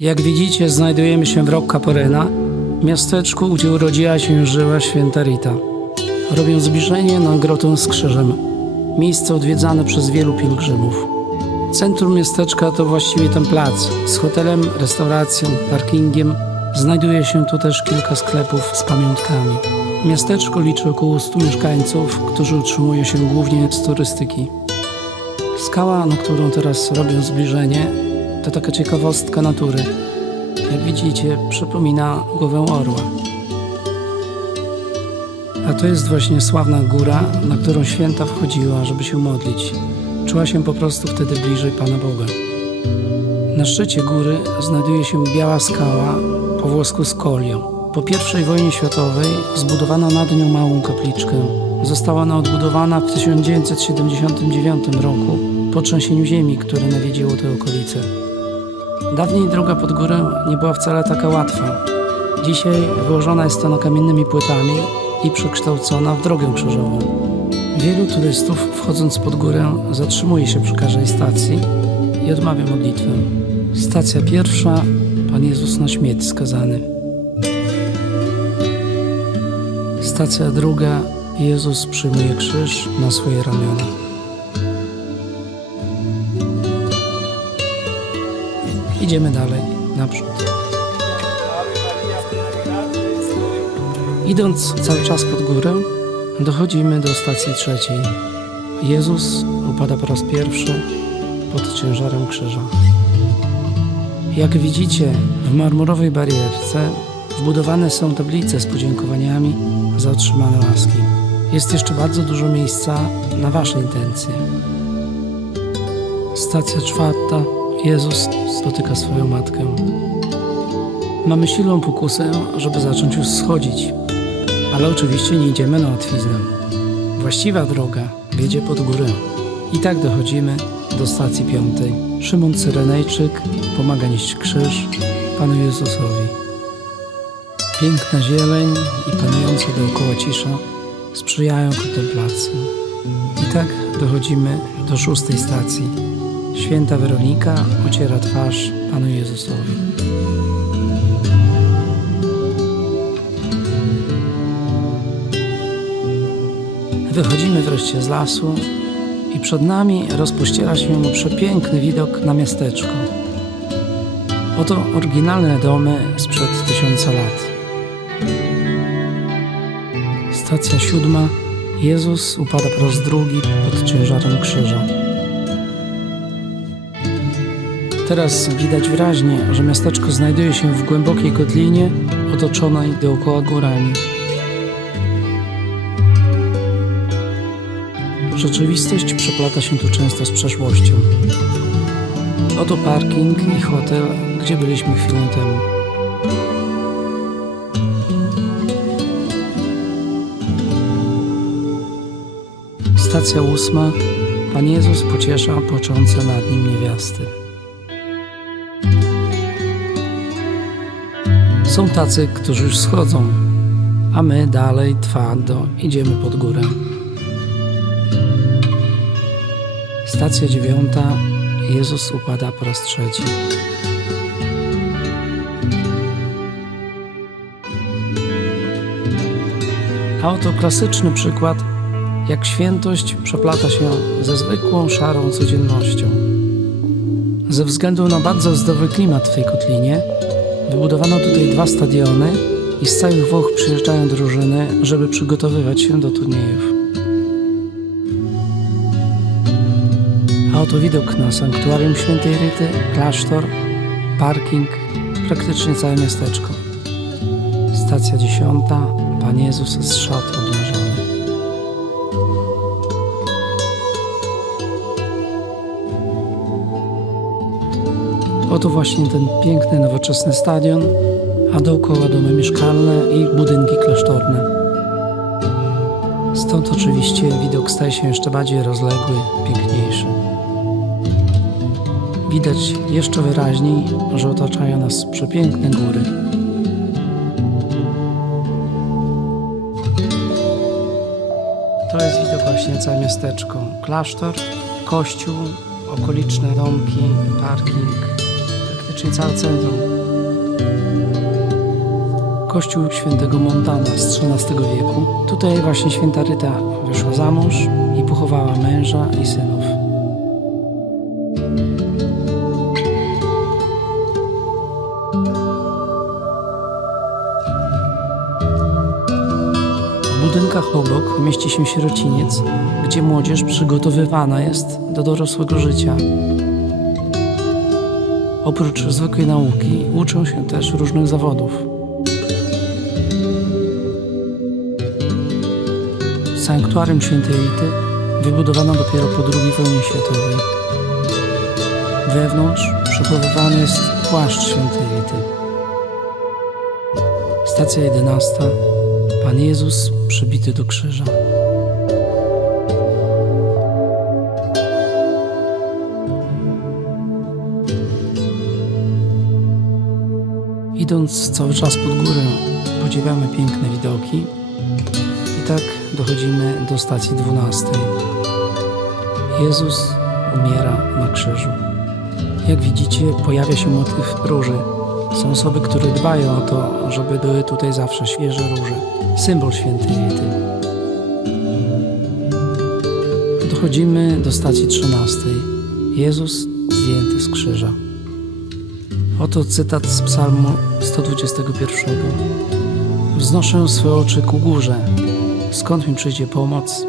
Jak widzicie, znajdujemy się w Rocca Porena, miasteczku, gdzie urodziła się żyła święta Rita. Robią zbliżenie na grotę z krzyżem, miejsce odwiedzane przez wielu pielgrzymów. Centrum miasteczka to właściwie ten plac z hotelem, restauracją, parkingiem. Znajduje się tu też kilka sklepów z pamiątkami. Miasteczko liczy około 100 mieszkańców, którzy utrzymują się głównie z turystyki. Skała, na którą teraz robią zbliżenie, to taka ciekawostka natury. Jak widzicie, przypomina głowę orła. A to jest właśnie sławna góra, na którą święta wchodziła, żeby się modlić. Czuła się po prostu wtedy bliżej Pana Boga. Na szczycie góry znajduje się biała skała, po włosku skolio. Po I wojnie światowej zbudowano nad nią małą kapliczkę. Została ona odbudowana w 1979 roku po trzęsieniu ziemi, które nawiedziło te okolice. Dawniej droga pod górę nie była wcale taka łatwa. Dzisiaj wyłożona jest ona kamiennymi płytami i przekształcona w drogę krzyżową. Wielu turystów wchodząc pod górę zatrzymuje się przy każdej stacji i odmawia modlitwę. Stacja pierwsza Pan Jezus na śmierć skazany. Stacja druga Jezus przyjmuje krzyż na swoje ramiona. Idziemy dalej, naprzód. Idąc cały czas pod górę, dochodzimy do stacji trzeciej. Jezus upada po raz pierwszy pod ciężarem krzyża. Jak widzicie, w marmurowej barierce wbudowane są tablice z podziękowaniami za otrzymane łaski. Jest jeszcze bardzo dużo miejsca na Wasze intencje. Stacja czwarta. Jezus spotyka swoją matkę. Mamy silną pokusę, żeby zacząć już schodzić, ale oczywiście nie idziemy na łatwiznę. Właściwa droga wiedzie pod górę. I tak dochodzimy do stacji piątej. Szymon Cyrenejczyk pomaga nieść krzyż Panu Jezusowi. Piękna zieleń i panująca dookoła cisza sprzyjają kontemplacji. I tak dochodzimy do szóstej stacji. Święta Weronika uciera twarz Panu Jezusowi. Wychodzimy wreszcie z lasu i przed nami rozpościera się przepiękny widok na miasteczko. Oto oryginalne domy sprzed tysiąca lat. Stacja siódma. Jezus upada po raz drugi pod ciężarem krzyża. Teraz widać wyraźnie, że miasteczko znajduje się w głębokiej kotlinie otoczonej dookoła górami. Rzeczywistość przeplata się tu często z przeszłością. Oto parking i hotel, gdzie byliśmy chwilę temu. Stacja ósma. Pan Jezus pociesza płaczące nad nim niewiasty. Są tacy, którzy już schodzą, a my dalej twardo idziemy pod górę. Stacja dziewiąta. Jezus upada po raz trzeci. A oto klasyczny przykład, jak świętość przeplata się ze zwykłą, szarą codziennością. Ze względu na bardzo zdrowy klimat w tej kotlinie, wybudowano tutaj dwa stadiony i z całych Włoch przyjeżdżają drużyny, żeby przygotowywać się do turniejów. A oto widok na sanktuarium świętej Ryty, klasztor, parking, praktycznie całe miasteczko. Stacja dziesiąta, Pan Jezus z szat obnażony. Oto właśnie ten piękny, nowoczesny stadion, a dookoła domy mieszkalne i budynki klasztorne. Stąd oczywiście widok staje się jeszcze bardziej rozległy, piękniejszy. Widać jeszcze wyraźniej, że otaczają nas przepiękne góry. To jest widok właśnie całe miasteczko. Klasztor, kościół, okoliczne domki, parking. Praktycznie całe centrum. Kościół świętego Montana z XIII wieku. Tutaj właśnie święta Ryta wyszła za mąż i pochowała męża i synów. W budynkach obok mieści się sierociniec, gdzie młodzież przygotowywana jest do dorosłego życia. Oprócz zwykłej nauki uczą się też różnych zawodów. Sanktuarium Świętej Rity wybudowano dopiero po II wojnie światowej. Wewnątrz przechowywany jest płaszcz Świętej Rity. Stacja 11. Pan Jezus przybity do krzyża. Idąc cały czas pod górę, podziwiamy piękne widoki i tak dochodzimy do stacji 12. Jezus umiera na krzyżu. Jak widzicie, pojawia się motyw róży. Są osoby, które dbają o to, żeby były tutaj zawsze świeże róże. Symbol świętej Rity. Dochodzimy do stacji 13. Jezus zdjęty z krzyża. Oto cytat z Psalmu 121. Wznoszę swe oczy ku górze. Skąd mi przyjdzie pomoc?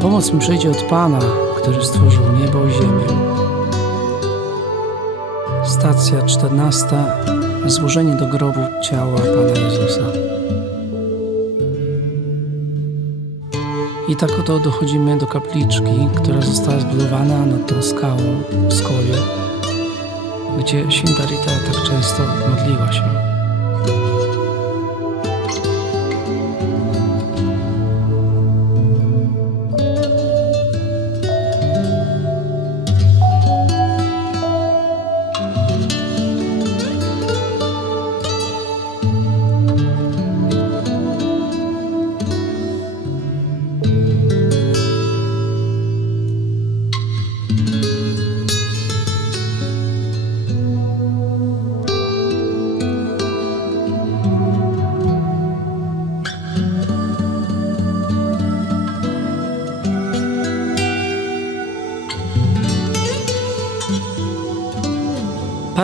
Pomoc mi przyjdzie od Pana, który stworzył niebo i ziemię. Stacja 14. Złożenie do grobu ciała Pana Jezusa. I tak oto dochodzimy do kapliczki, która została zbudowana nad tą skałą w Skolie, gdzie święta tak często modliła się.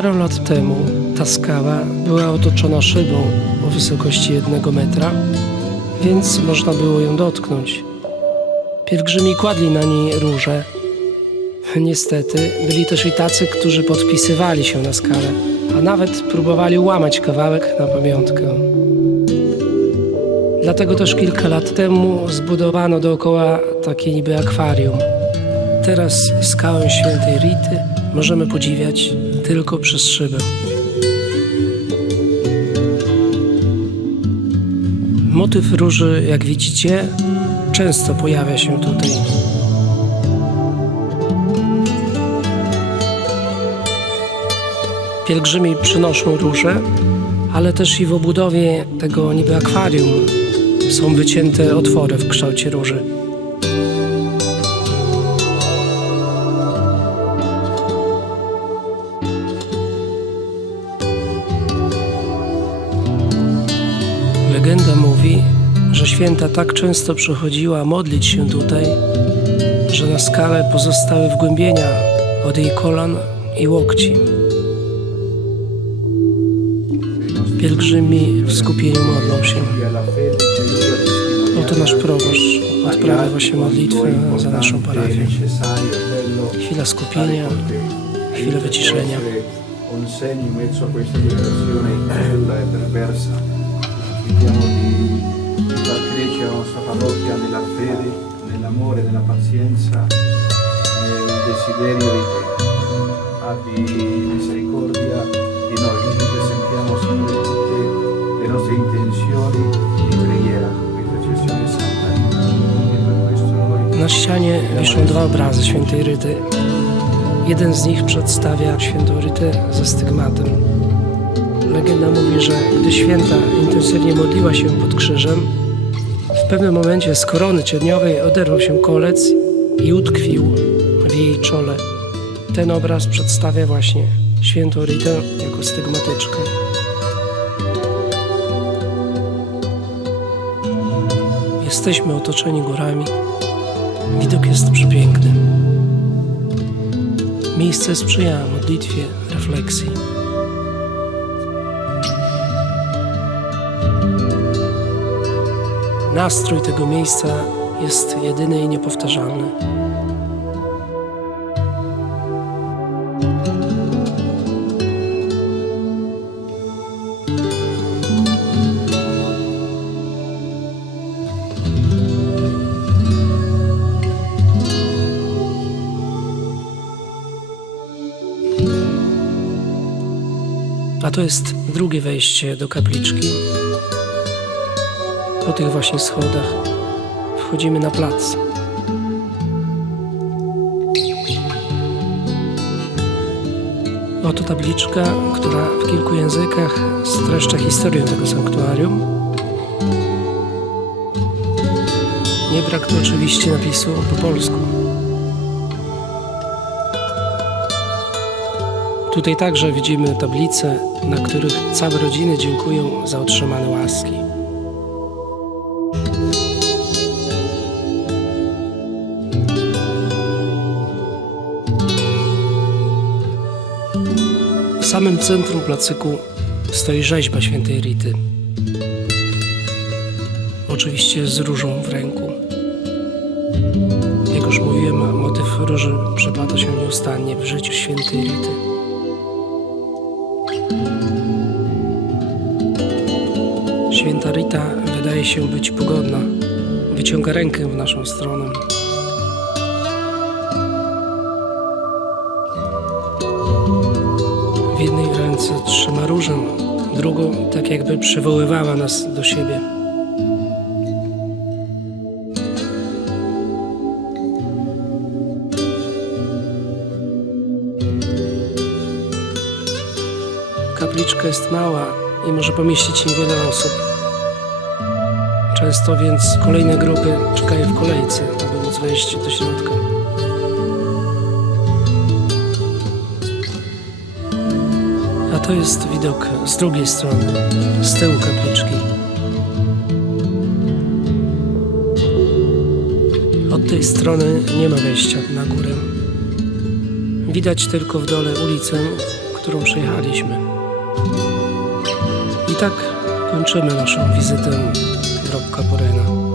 Parę lat temu ta skała była otoczona szybą o wysokości jednego metra, więc można było ją dotknąć. Pielgrzymi kładli na niej róże. Niestety byli też i tacy, którzy podpisywali się na skalę, a nawet próbowali łamać kawałek na pamiątkę. Dlatego też kilka lat temu zbudowano dookoła takie niby akwarium. Teraz skałę świętej Rity możemy podziwiać tylko przez szybę. Motyw róży, jak widzicie, często pojawia się tutaj. Pielgrzymi przynoszą róże, ale też i w obudowie tego niby akwarium są wycięte otwory w kształcie róży. Legenda mówi, że święta tak często przychodziła modlić się tutaj, że na skale pozostały wgłębienia od jej kolan i łokci. Pielgrzymi w skupieniu modlą się. Oto nasz proboszcz odprawia właśnie modlitwę za naszą parafię. Chwila skupienia, chwilę wyciszenia. in mezzo a questa incredula e perversa. Chiediamo di, far crescere la nostra parrocchia nella fede, nell'amore, nella pazienza, nel desiderio di te. Abbi misericordia di noi, noi ti presentiamo Signore tutte le nostre intenzioni di preghiera, santa. E Na ścianie wiszą dwa obrazy świętej Ryty. Jeden z nich przedstawia świętą Rytę ze stygmatem. Legenda mówi, że gdy święta intensywnie modliła się pod krzyżem, w pewnym momencie z korony cierniowej oderwał się kolec i utkwił w jej czole. Ten obraz przedstawia właśnie świętą Ritę jako stygmatyczkę. Jesteśmy otoczeni górami. Widok jest przepiękny. Miejsce sprzyja modlitwie, refleksji. Nastrój tego miejsca jest jedyny i niepowtarzalny. A to jest drugie wejście do kapliczki. Po tych właśnie schodach wchodzimy na plac. Oto tabliczka, która w kilku językach streszcza historię tego sanktuarium. Nie brak tu oczywiście napisu po polsku. Tutaj także widzimy tablice, na których całe rodziny dziękują za otrzymane łaski. Samym centrum placyku stoi rzeźba świętej Rity. Oczywiście z różą w ręku. Jak już mówiłem, motyw róży przeplata się nieustannie w życiu świętej Rity. Święta Rita wydaje się być pogodna. Wyciąga rękę w naszą stronę. Ręce trzyma różę, drugą tak jakby przywoływała nas do siebie. Kapliczka jest mała i może pomieścić niewiele osób. Często więc kolejne grupy czekają w kolejce, aby móc wejść do środka. To jest widok z drugiej strony, z tyłu kapliczki. Od tej strony nie ma wejścia na górę. Widać tylko w dole ulicę, którą przejechaliśmy. I tak kończymy naszą wizytę w Robka Porena.